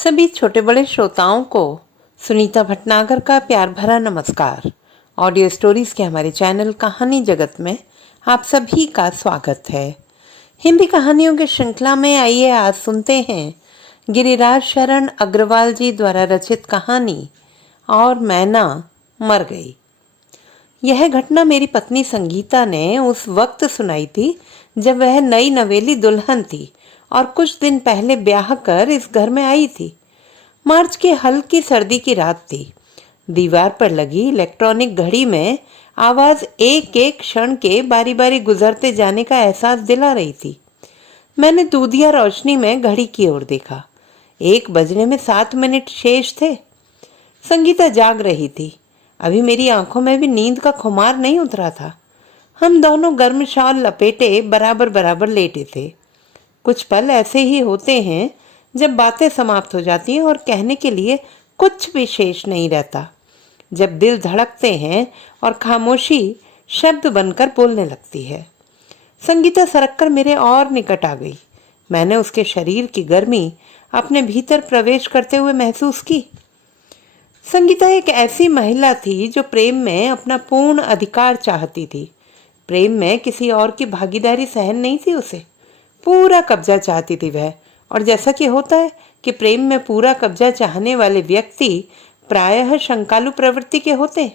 सभी छोटे बड़े श्रोताओं को सुनीता भटनागर का प्यार भरा नमस्कार। ऑडियो स्टोरीज के हमारे चैनल कहानी जगत में आप सभी का स्वागत है। हिंदी कहानियों के श्रृंखला में आइए आज सुनते हैं गिरिराज शरण अग्रवाल जी द्वारा रचित कहानी और मैना मर गई। यह घटना मेरी पत्नी संगीता ने उस वक्त सुनाई थी जब वह नई नवेली दुल्हन थी और कुछ दिन पहले ब्याह कर इस घर में आई थी। मार्च की हल्की सर्दी की रात थी। दीवार पर लगी इलेक्ट्रॉनिक घड़ी में आवाज एक एक क्षण के बारी बारी गुजरते जाने का एहसास दिला रही थी। मैंने दूधिया रोशनी में घड़ी की ओर देखा। 1 बजने में 7 मिनट शेष थे। संगीता जाग रही थी। अभी मेरी आंखों में भी नींद का खुमार नहीं उतरा था। हम दोनों गर्म शॉल लपेटे बराबर बराबर लेटे थे। कुछ पल ऐसे ही होते हैं जब बातें समाप्त हो जाती हैं और कहने के लिए कुछ भी शेष नहीं रहता, जब दिल धड़कते हैं और खामोशी शब्द बनकर बोलने लगती है। संगीता सरक कर मेरे और निकट आ गई। मैंने उसके शरीर की गर्मी अपने भीतर प्रवेश करते हुए महसूस की। संगीता एक ऐसी महिला थी जो प्रेम में अपना पूर्ण अधिकार चाहती थी। प्रेम में किसी और की भागीदारी सहन नहीं थी उसे। पूरा कब्जा चाहती थी वह। और जैसा कि होता है कि प्रेम में पूरा कब्जा चाहने वाले व्यक्ति प्रायः शंकालु प्रवृत्ति के होते।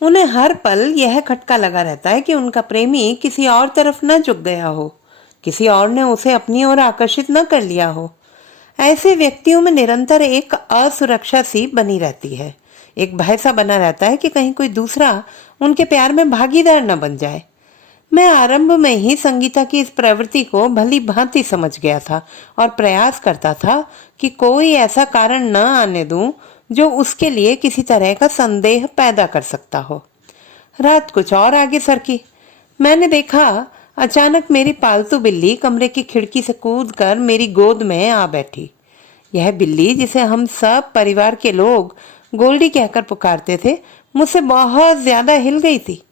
उन्हें हर पल यह खटका लगा रहता है कि उनका प्रेमी किसी और तरफ न झुक गया हो, किसी और ने उसे अपनी ओर आकर्षित न कर लिया हो। ऐसे व्यक्तियों में निरंतर एक असुरक्षा सी बनी रहती है। एक भय सा बना रहता है कि कहीं कोई दूसरा उनके प्यार में भागीदार न बन जाए। मैं आरंभ में ही संगीता की इस प्रवृत्ति को भली भांति समझ गया था और प्रयास करता था कि कोई ऐसा कारण न आने दूं जो उसके लिए किसी तरह का संदेह पैदा कर सकता हो। रात कुछ और आगे सरकी। मैंने देखा अचानक मेरी पालतू बिल्ली कमरे की खिड़की से कूदकर मेरी गोद में आ बैठी। यह बिल्ली, जिसे हम सब परिवार के लोग गोल्डी कहकर पुकारते थे, मुझसे बहुत ज्यादा हिल गई थी।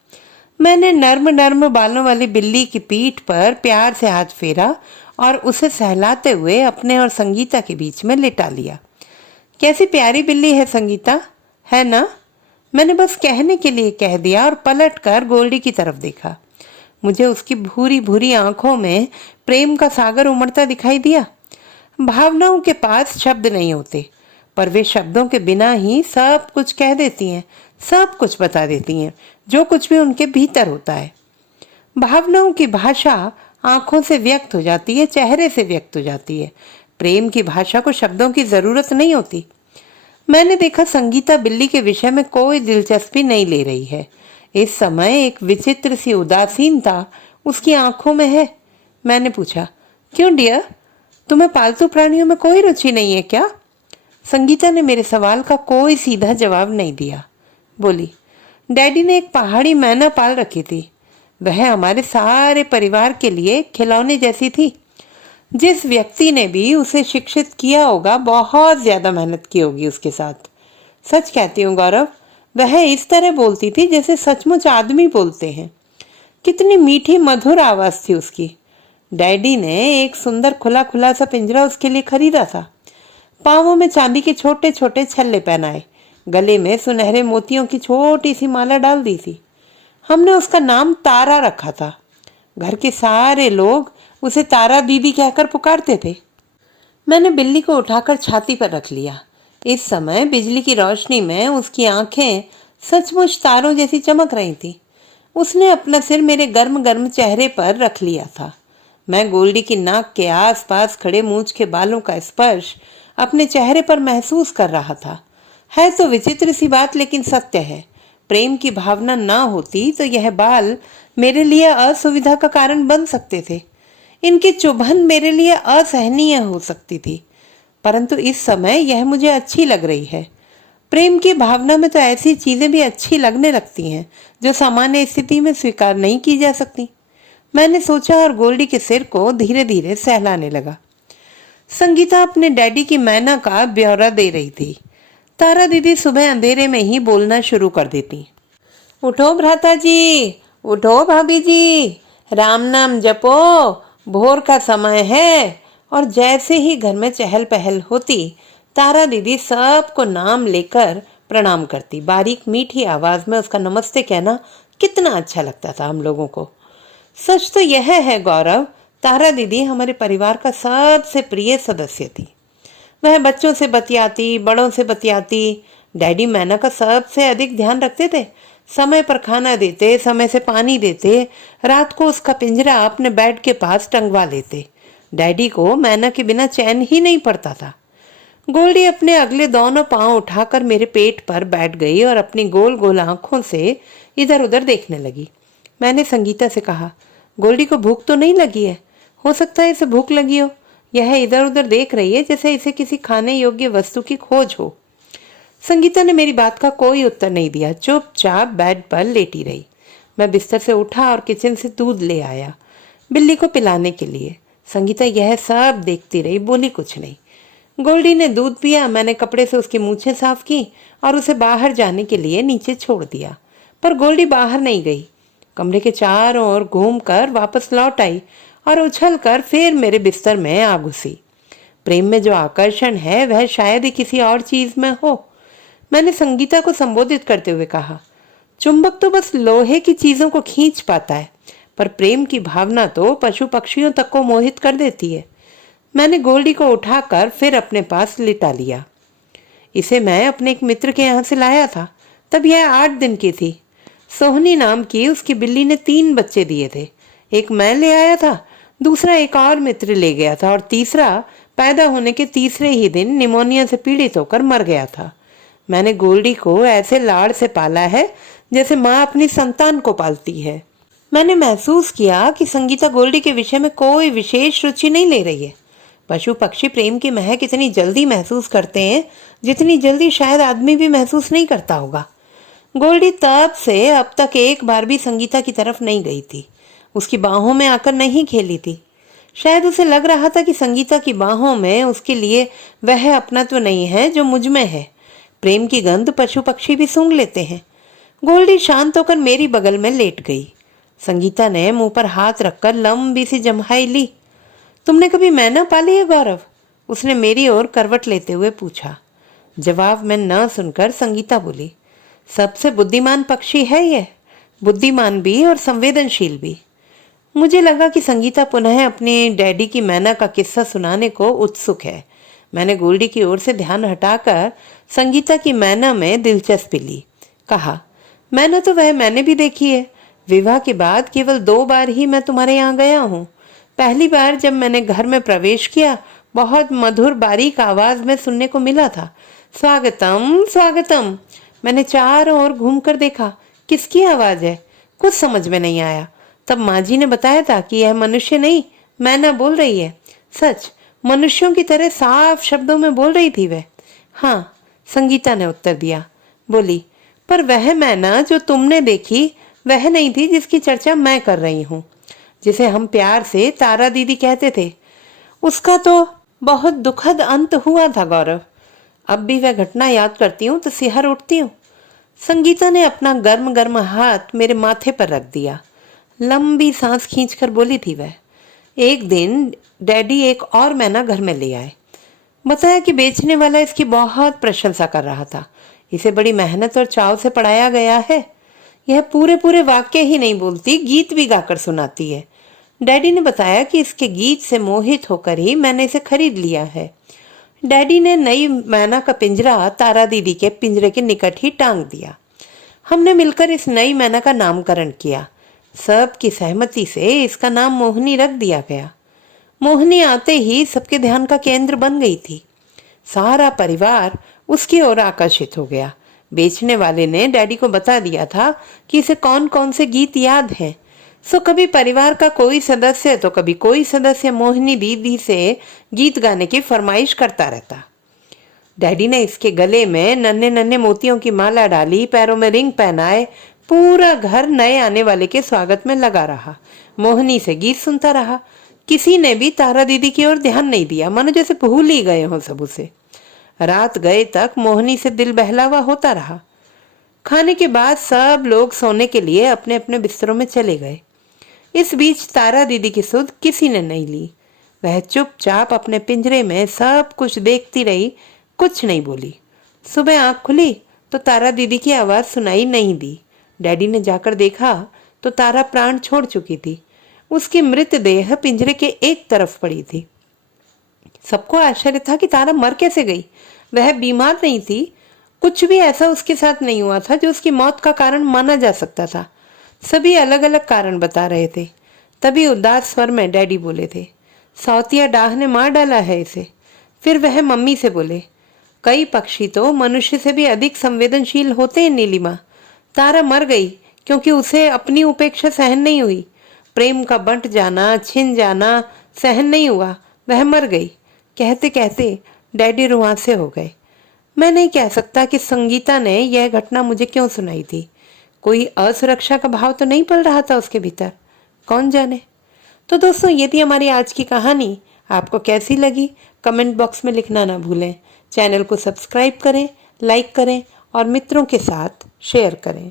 मैंने नर्म नर्म बालों वाली बिल्ली की पीठ पर प्यार से हाथ फेरा और उसे सहलाते हुए अपने और संगीता के बीच में लिटा लिया। कैसी प्यारी बिल्ली है संगीता, है ना? मैंने बस कहने के लिए कह दिया और पलट कर गोल्डी की तरफ देखा। मुझे उसकी भूरी भूरी आंखों में प्रेम का सागर उमड़ता दिखाई दिया। भावनाओं के पास शब्द नहीं होते, पर वे शब्दों के बिना ही सब कुछ कह देती हैं, सब कुछ बता देती हैं, जो कुछ भी उनके भीतर होता है। भावनाओं की भाषा आंखों से व्यक्त हो जाती है, चेहरे से व्यक्त हो जाती है। प्रेम की भाषा को शब्दों की जरूरत नहीं होती। मैंने देखा संगीता बिल्ली के विषय में कोई दिलचस्पी नहीं ले रही है। इस समय एक विचित्र सी उदासीनता उसकी आंखों में है। मैंने पूछा, क्यों डियर, तुम्हें पालतू प्राणियों में कोई रुचि नहीं है क्या? संगीता ने मेरे सवाल का कोई सीधा जवाब नहीं दिया। बोली, डैडी ने एक पहाड़ी मैना पाल रखी थी। वह हमारे सारे परिवार के लिए खिलौने जैसी थी। जिस व्यक्ति ने भी उसे शिक्षित किया होगा बहुत ज्यादा मेहनत की होगी उसके साथ। सच कहती हूँ गौरव, वह इस तरह बोलती थी जैसे सचमुच आदमी बोलते हैं। कितनी मीठी मधुर आवाज थी उसकी। डैडी ने एक सुंदर खुला खुला सा पिंजरा उसके लिए खरीदा था। पांवों में चांदी के छोटे छोटे छल्ले पहनाए, गले में सुनहरे मोतियों की छोटी सी माला डाल दी थी। हमने उसका नाम तारा रखा था। घर के सारे लोग उसे तारा दीदी कहकर पुकारते थे। मैंने बिल्ली को उठाकर छाती पर रख लिया। इस समय बिजली की रोशनी में उसकी आंखें सचमुच तारों जैसी चमक रही थी। उसने अपना सिर मेरे गर्म गर्म चेहरे पर रख लिया था। मैं गोल्डी की नाक के आसपास खड़े मूंछ के बालों का स्पर्श अपने चेहरे पर महसूस कर रहा था। है तो विचित्र सी बात, लेकिन सत्य है। प्रेम की भावना ना होती तो यह बाल मेरे लिए असुविधा का कारण बन सकते थे। इनकी चुभन मेरे लिए असहनीय हो सकती थी, परंतु इस समय यह मुझे अच्छी लग रही है। प्रेम की भावना में तो ऐसी चीजें भी अच्छी लगने लगती हैं जो सामान्य स्थिति में स्वीकार नहीं की जा सकती। मैंने सोचा और गोल्डी के सिर को धीरे धीरे सहलाने लगा। संगीता अपने डैडी की मैना का ब्यौरा दे रही थी। तारा दीदी सुबह अंधेरे में ही बोलना शुरू कर देती। उठो भ्राता जी, उठो भाभी जी, राम नाम जपो, भोर का समय है। और जैसे ही घर में चहल पहल होती तारा दीदी सबको नाम लेकर प्रणाम करती। बारीक मीठी आवाज में उसका नमस्ते कहना कितना अच्छा लगता था हम लोगों को। सच तो यह है गौरव, तारा दीदी हमारे परिवार का सबसे प्रिय सदस्य थी। वह बच्चों से बतियाती, बड़ों से बतियाती। डैडी मैना का सबसे अधिक ध्यान रखते थे। समय पर खाना देते, समय से पानी देते, रात को उसका पिंजरा अपने बेड के पास टंगवा लेते। डैडी को मैना के बिना चैन ही नहीं पड़ता था। गोल्डी अपने अगले दोनों पांव उठाकर मेरे पेट पर बैठ गई और अपनी गोल गोल आंखों से इधर उधर देखने लगी। मैंने संगीता से कहा, गोल्डी को भूख तो नहीं लगी है? हो सकता है इसे भूख लगी हो। यह इधर उधर देख रही है जैसे इसे किसी खाने योग्य वस्तु की खोज हो। संगीता ने मेरी बात का कोई उत्तर नहीं दिया, चुपचाप बेड पर लेटी रही। मैं बिस्तर से उठा और किचन से दूध ले आया बिल्ली को पिलाने के लिए। संगीता यह सब देखती रही, बोली कुछ नहीं। गोल्डी ने दूध पिया। मैंने कपड़े से उसकी मूछें साफ की और उसे बाहर जाने के लिए नीचे छोड़ दिया, पर गोल्डी बाहर नहीं गई। कमरे के चारों ओर घूमकर वापस लौट आई और उछलकर फिर मेरे बिस्तर में आ घुसी। प्रेम में जो आकर्षण है वह शायद ही किसी और चीज में हो। मैंने संगीता को संबोधित करते हुए कहा, चुंबक तो बस लोहे की चीजों को खींच पाता है, पर प्रेम की भावना तो पशु पक्षियों तक को मोहित कर देती है। मैंने गोल्डी को उठाकर फिर अपने पास लिटा लिया। इसे मैं अपने एक मित्र के यहाँ से लाया था, तब यह 8 दिन की थी। सोहनी नाम की उसकी बिल्ली ने 3 बच्चे दिए थे। एक मैं ले आया था, दूसरा एक और मित्र ले गया था और तीसरा पैदा होने के तीसरे ही दिन निमोनिया से पीड़ित होकर मर गया था। मैंने गोल्डी को ऐसे लाड़ से पाला है जैसे माँ अपनी संतान को पालती है। मैंने महसूस किया कि संगीता गोल्डी के विषय में कोई विशेष रुचि नहीं ले रही है। पशु पक्षी प्रेम की महक इतनी जल्दी महसूस करते हैं जितनी जल्दी शायद आदमी भी महसूस नहीं करता होगा। गोल्डी तब से अब तक एक बार भी संगीता की तरफ नहीं गई थी, उसकी बाहों में आकर नहीं खेली थी। शायद उसे लग रहा था कि संगीता की बाहों में उसके लिए वह अपनत्व नहीं है जो मुझ में है। प्रेम की गंध पशु पक्षी भी सूंघ लेते हैं। गोल्डी शांत होकर मेरी बगल में लेट गई। संगीता ने मुंह पर हाथ रखकर लंबी सी जम्हाई ली। तुमने कभी मैना पाली है गौरव? उसने मेरी ओर करवट लेते हुए पूछा। जवाब में न सुनकर संगीता बोली, सबसे बुद्धिमान पक्षी है यह, बुद्धिमान भी और संवेदनशील भी। मुझे लगा कि संगीता पुनः अपने डैडी की मैना का किस्सा सुनाने को उत्सुक है। मैंने गोल्डी की ओर से ध्यान हटाकर संगीता की मैना में दिलचस्पी ली। कहा, मैना तो वह मैंने भी देखी है। विवाह के बाद केवल 2 बार ही मैं तुम्हारे यहाँ गया हूँ। पहली बार जब मैंने घर में प्रवेश किया, बहुत मधुर बारीक आवाज में सुनने को मिला था, स्वागतम स्वागतम। मैंने चारों ओर घूमकर देखा, किसकी आवाज है? कुछ समझ में नहीं आया। तब माँ जी ने बताया था कि यह मनुष्य नहीं, मैना बोल रही है। सच, मनुष्यों की तरह साफ शब्दों में बोल रही थी वह। हाँ, संगीता ने उत्तर दिया। बोली, पर वह मैना जो तुमने देखी वह नहीं थी जिसकी चर्चा मैं कर रही हूँ, जिसे हम प्यार से तारा दीदी कहते थे। उसका तो बहुत दुखद अंत हुआ था गौरव। अब भी वह घटना याद करती हूँ तो सिहर उठती हूँ। संगीता ने अपना गर्म गर्म हाथ मेरे माथे पर रख दिया। लंबी सांस खींचकर बोली थी वह, एक दिन डैडी एक और मैना घर में ले आए। बताया कि बेचने वाला इसकी बहुत प्रशंसा कर रहा था। इसे बड़ी मेहनत और चाव से पढ़ाया गया है। यह पूरे पूरे वाक्य ही नहीं बोलती, गीत भी गाकर सुनाती है। डैडी ने बताया कि इसके गीत से मोहित होकर ही मैंने इसे खरीद लिया है। डैडी ने नई मैना का पिंजरा तारा दीदी के पिंजरे के निकट ही टांग दिया। हमने मिलकर इस नई मैना का नामकरण किया। सबकी सहमति से इसका नाम मोहिनी रख दिया गया। मोहिनी आते ही सबके ध्यान का केंद्र बन गई थी। सारा परिवार उसकी ओर आकर्षित हो गया। बेचने वाले ने डैडी को बता दिया था कि इसे कौन कौन से गीत याद हैं। सो कभी परिवार का कोई सदस्य तो कभी कोई सदस्य मोहिनी दीदी से गीत गाने की फरमाइश करता रहता। डैडी ने इसके गले में नन्हे नन्हे मोतियों की माला डाली, पैरों में रिंग पहनाए। पूरा घर नए आने वाले के स्वागत में लगा रहा। मोहिनी से गीत सुनता रहा। किसी ने भी तारा दीदी की ओर ध्यान नहीं दिया, मानो जैसे भूल ही गए हों सब उसे। रात गए तक मोहिनी से दिल बहलावा होता रहा। खाने के बाद सब लोग सोने के लिए अपने अपने बिस्तरों में चले गए। इस बीच तारा दीदी की सुध किसी ने नहीं ली। वह चुपचाप अपने पिंजरे में सब कुछ देखती रही, कुछ नहीं बोली। सुबह आंख खुली तो तारा दीदी की आवाज़ सुनाई नहीं दी। डैडी ने जाकर देखा तो तारा प्राण छोड़ चुकी थी। उसकी मृतदेह पिंजरे के एक तरफ पड़ी थी। सबको आश्चर्य था कि तारा मर कैसे गई। वह बीमार नहीं थी, कुछ भी ऐसा उसके साथ नहीं हुआ था जो उसकी मौत का कारण माना जा सकता था। सभी अलग अलग कारण बता रहे थे। तभी उदास स्वर में डैडी बोले थे, सौतिया डाह ने मार डाला है इसे। फिर वह मम्मी से बोले, कई पक्षी तो मनुष्य से भी अधिक संवेदनशील होते हैं नीलिमा। तारा मर गई क्योंकि उसे अपनी उपेक्षा सहन नहीं हुई। प्रेम का बंट जाना, छिन जाना सहन नहीं हुआ, वह मर गई। कहते कहते डैडी रुआंसे हो गए। मैं नहीं कह सकता कि संगीता ने यह घटना मुझे क्यों सुनाई थी। कोई असुरक्षा का भाव तो नहीं पल रहा था उसके भीतर, कौन जाने। तो दोस्तों, यदि हमारी आज की कहानी आपको कैसी लगी, कमेंट बॉक्स में लिखना ना भूलें। चैनल को सब्सक्राइब करें, लाइक करें और मित्रों के साथ शेयर करें।